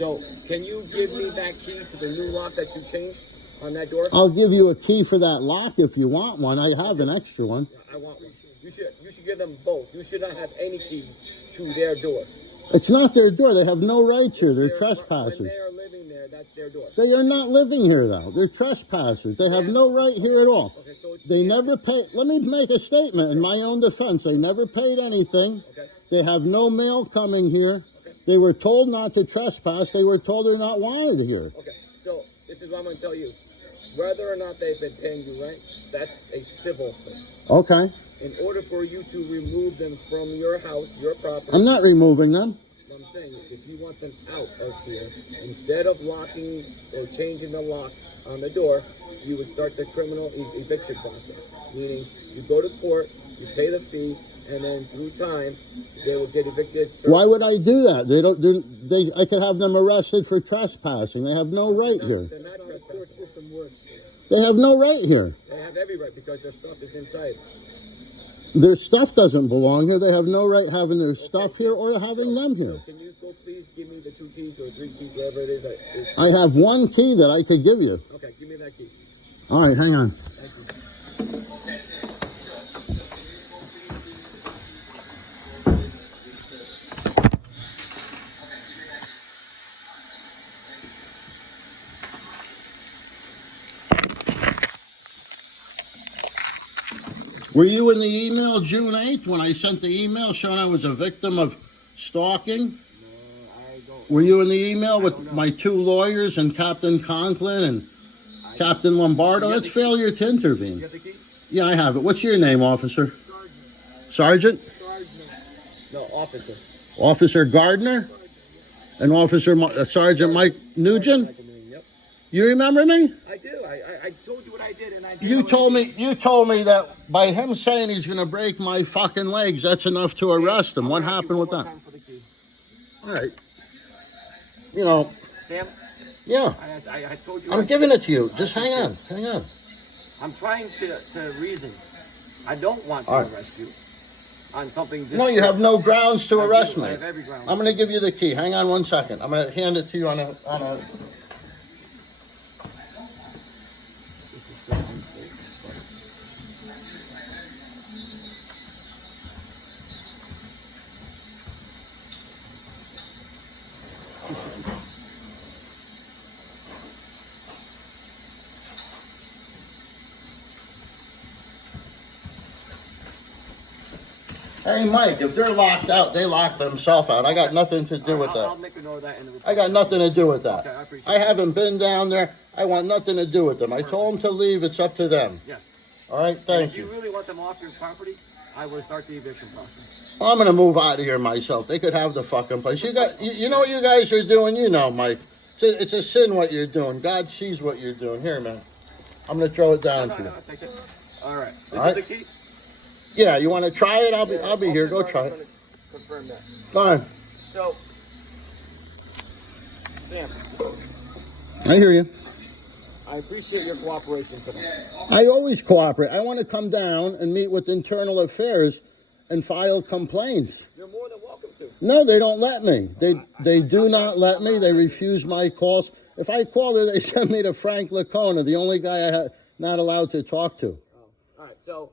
So, can you give me that key to the new lock that you changed on that door? I'll give you a key for that lock if you want one. I have an extra one. Yeah, I want one. You should give them both. You should not have any keys to their door. It's not their door. They have no rights here. They're trespassers. When they are living there, that's their door. They are not living here, though. They're trespassers. They have no right here at all. Okay, so they never paid. Let me make a statement in my own defense. They never paid anything. Okay. They have no mail coming here. Okay. They were told not to trespass. They were told they're not wanted here. Okay, so this is what I'm going to tell you. Whether or not they've been paying you rent, that's a civil thing. Okay. In order for you to remove them from your house, your property... I'm not removing them. What I'm saying is, if you want them out of here, instead of locking or changing the locks on the door, you would start the criminal eviction process. Meaning, you go to court, you pay the fee, and then through time, they will get evicted. Why would I do that? I could have them arrested for trespassing. They have no right here. They're not trespassing. The court system works. They have no right here. They have every right because their stuff is inside. Their stuff doesn't belong here. They have no right having their stuff here or having them here. So can you go please give me the 2 keys or 3 keys, whatever it is? I have 1 key that I could give you. Okay, give me that key. All right, hang on. Thank you. Were you in the email June 8th when I sent the email showing I was a victim of stalking? No, I don't. Were you in the email with my 2 lawyers and Captain Conklin and Captain Lombardo? That's failure to intervene. You got the key? Yeah, I have it. What's your name, officer? Gardner. Sergeant? Gardner. No, officer. Officer Gardner? Gardner, yes. And Officer Sergeant Mike Nugent? Yep. You remember me? I do. I told you what I did, and I did. You told me that by him saying he's going to break my fucking legs, that's enough to arrest him. What happened with that? All right. You know. Sam? Yeah. I told you. I'm giving it to you. Just hang on. Hang on. I'm trying to reason. I don't want to arrest you on something. No, you have no grounds to arrest me. I have every ground. I'm going to give you the key. Hang on 1 second. I'm going to hand it to you on a. This is so unsafe. Hey, Mike, if they're locked out, they lock themselves out. I got nothing to do with that. I'll make a note of that in the report. I got nothing to do with that. Okay, I appreciate I haven't been down there. I want nothing to do with them. I told them to leave. It's up to them. Yes. All right, thank you. If you really want them off your property, I will start the eviction process. I'm going to move out of here myself. They could have the fucking place. You know what you guys are doing? You know, Mike. It's a sin what you're doing. God sees what you're doing. Here, man. I'm going to throw it down to you. Take it. All right. All right. Is the key? Yeah, you want to try it? I'll be here. Go try it. Confirm that. Fine. So, Sam, I hear you. I appreciate your cooperation tonight. I always cooperate. I want to come down and meet with internal affairs and file complaints. You're more than welcome to. No, they don't let me. They do not let me. They refuse my calls. If I call her, they send me to Frank Lacona, the only guy I'm not allowed to talk to. Oh, all right. So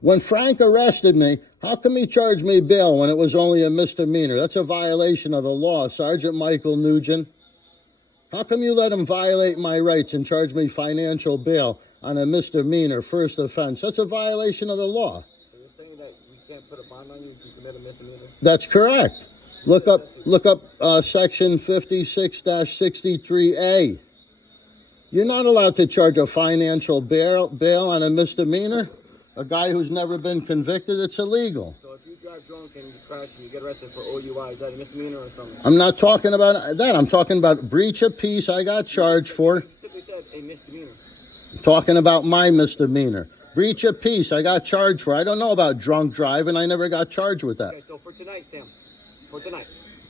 when Frank arrested me, how come he charged me bail when it was only a misdemeanor? That's a violation of the law, Sergeant Michael Nugent. How come you let him violate my rights and charge me financial bail on a misdemeanor first offense? That's a violation of the law. So you're saying that you can't put a bond on you if you commit a misdemeanor? That's correct. Look up section 56-63A. You're not allowed to charge a financial bail on a misdemeanor. A guy who's never been convicted, it's illegal. So if you drive drunk and you crash and you get arrested for OUI, is that a misdemeanor or something? I'm not talking about that. I'm talking about breach of peace I got charged for. You simply said a misdemeanor. I'm talking about my misdemeanor. Breach of peace I got charged for. I don't know about drunk driving. I never got charged with that. Okay, so for tonight, Sam,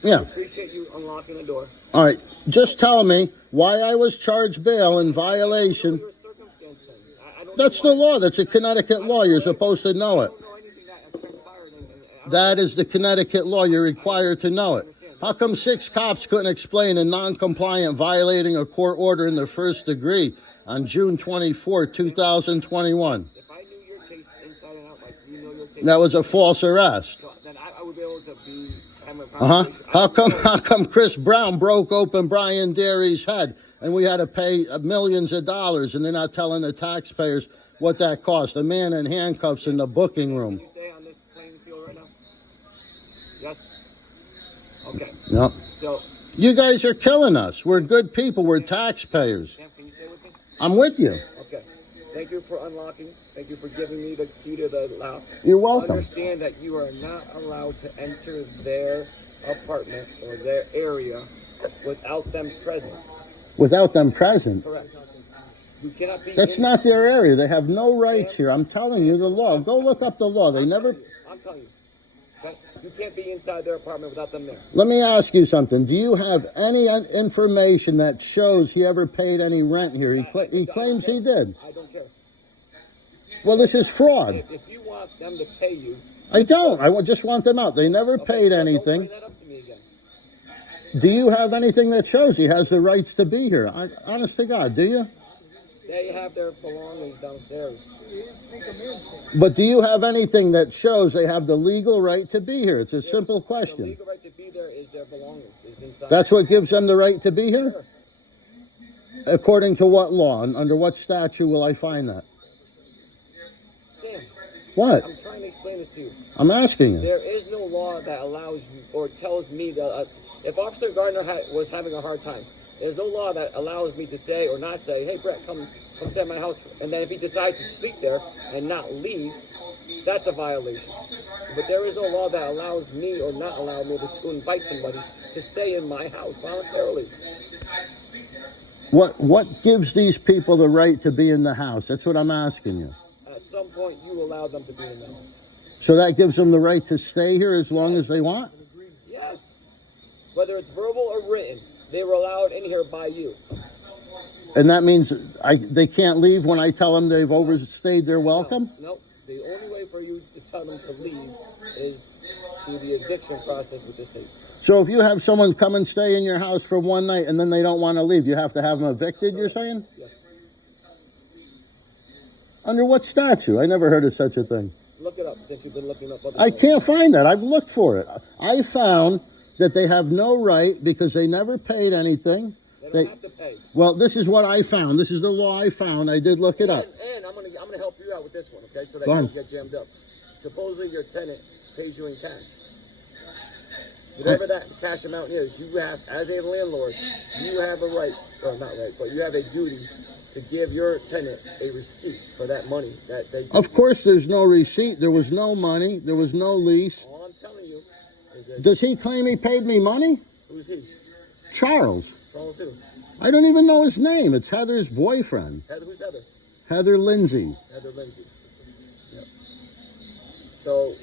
Yeah. I appreciate you unlocking the door. All right. Just tell me why I was charged bail in violation. Your circumstance then. I don't That's the law. That's a Connecticut law. You're supposed to know it. I don't know anything that transpired. That is the Connecticut law. You're required to know it. How come 6 cops couldn't explain a non-compliant violating a court order in the first degree on June 24, 2021? If I knew your case inside and out, like you know your case. That was a false arrest. So then I would be able to be having a conversation. How come Chris Brown broke open Brian Derry's head and we had to pay millions of dollars and they're not telling the taxpayers what that cost? A man in handcuffs in the booking room. Can you stay on this playing field right now? Yes? Okay. No. So You guys are killing us. We're good people. We're taxpayers. Sam, can you stay with me? I'm with you. Okay. Thank you for unlocking. Thank you for giving me the key to the lock. You're welcome. Understand that you are not allowed to enter their apartment or their area without them present. Without them present. Correct. You cannot be. That's not their area. They have no rights here. I'm telling you the law. Go look up the law. They never. I'm telling you. Okay? You can't be inside their apartment without them there. Let me ask you something. Do you have any information that shows he ever paid any rent here? He claims he did. I don't care. Well, this is fraud. If you want them to pay you. I don't. Just want them out. They never paid So anything. don't bring that up to me again. Do you have anything that shows he has the rights to be here? Honest to God, do you? They have their belongings downstairs. But do you have anything that shows they have the legal right to be here? It's a simple The question. legal right to be there is their belongings. Is inside. That's what gives them the right to be here? Sure. According to what law? And under what statute will I find that? Sam, What? I'm trying to explain this to you. I'm asking you. There is no law that allows you or tells me that if Officer Gardner was having a hard time, there's no law that allows me to say or not say, hey, Brett, come stay at my house. And then if he decides to sleep there and not leave, that's a violation. But there is no law that allows me or not allow me to invite somebody to stay in my house voluntarily. What gives these people the right to be in the house? That's what I'm asking you. At some point, you allow them to be in the house. So that gives them the right to stay here as long as they want? Yes. Whether it's verbal or written, they were allowed in here by you. And that means they can't leave when I tell them they've overstayed their welcome? No. The only way for you to tell them to leave is through the eviction process with the state. So if you have someone come and stay in your house for one night and then they don't want to leave, you have to have them evicted, you're saying? Yes. Under what statute? I never heard of such a thing. Look it up since you've been looking up other I things. can't find that. I've looked for it. I found that they have no right because they never paid anything. They don't have to pay. Well, this is what I found. This is the law I found. I did look it up. And I'm gonna help you out with this one, okay? So that Go you on. don't get jammed up. Supposedly your tenant pays you in cash. Whatever that cash amount is, you have, as a landlord, you have a right, or not right, but you have a duty to give your tenant a receipt for that money that they give Of you. course, there's no receipt. There was no money. There was no lease. All I'm telling you is that Does he claim he paid me money? who's he? Charles. Charles who? I don't even know his name. It's Heather's boyfriend. Who's Heather? Heather Lindsay. Heather Lindsay. Yep. So,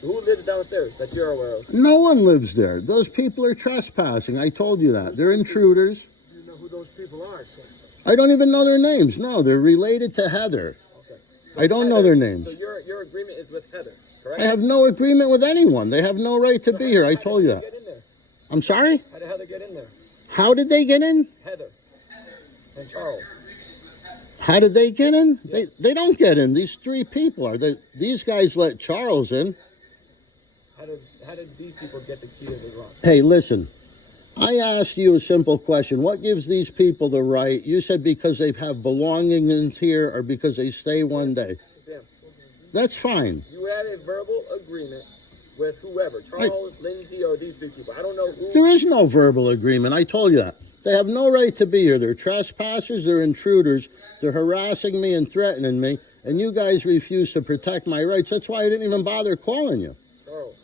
who lives downstairs that you're aware of? No one lives there. Those people are trespassing. I told you that. They're intruders. You know who those people are, Sam. I don't even know their names. No, they're related to Heather. Okay. So I don't know their names. So your agreement is with Heather, correct? I have no agreement with anyone. They have no right to be here. I told you How did that. Heather get in there? I'm sorry? How did Heather get in there? How did they get in? Heather and Charles. How did they get in? They don't get in. These 3 people are. These guys let Charles in. How did these people get the key to the garage? Hey, listen. I asked you a simple question. What gives these people the right? You said because they have belongings here or because they stay one day. Sam, That's fine. you had a verbal agreement with whoever, Charles, Lindsay, or these 3 people. I don't know who. There is no verbal agreement. I told you that. They have no right to be here. They're trespassers. They're intruders. They're harassing me and threatening me. And you guys refuse to protect my rights. That's why I didn't even bother calling you. Charles,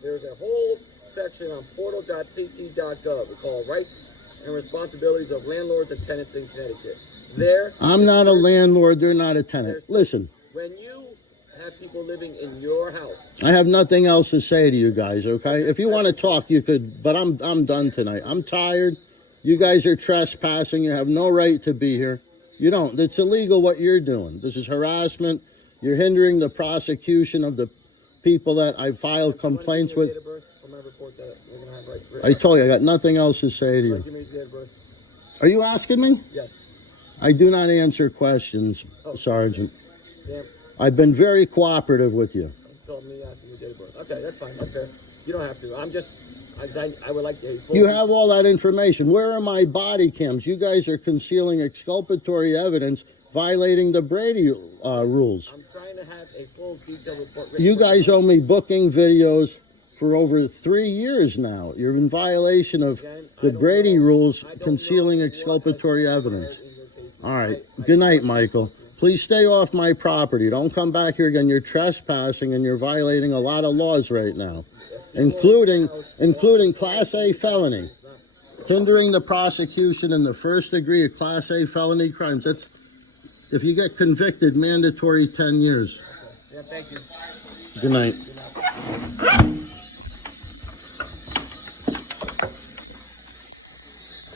there's a whole section on portal.ct.gov called Rights and Responsibilities of Landlords and Tenants in Connecticut. I'm not a landlord. They're not a tenant. Listen, when you have people living in your house, I have nothing else to say to you guys, okay? If you want to talk, you could, but I'm done tonight. I'm tired. You guys are trespassing. You have no right to be here. You don't. It's illegal what you're doing. This is harassment. You're hindering the prosecution of the people that I filed complaints with. from my report that we're gonna have right. I told you, I got nothing else to say to Give you. me the date of birth. Are you asking me? Yes. I do not answer questions, Sergeant. Sam, I've been very cooperative with you. until me asking your date of birth. Okay, that's fine. That's fair. You don't have to. I'm just, I would like to. You have all that information. Where are my body cams? You guys are concealing exculpatory evidence, violating the Brady rules. I'm trying to have a full detailed report. You guys owe me booking videos for over 3 years now. You're in violation of the Brady rules, concealing exculpatory evidence. All right. Good night, Michael. Please stay off my property. Don't come back here again. You're trespassing and you're violating a lot of laws right now, including Class A felony, hindering the prosecution in the first degree of Class A felony crimes. That's, if you get convicted, mandatory 10 years. Sam, thank you. Good night. Good night.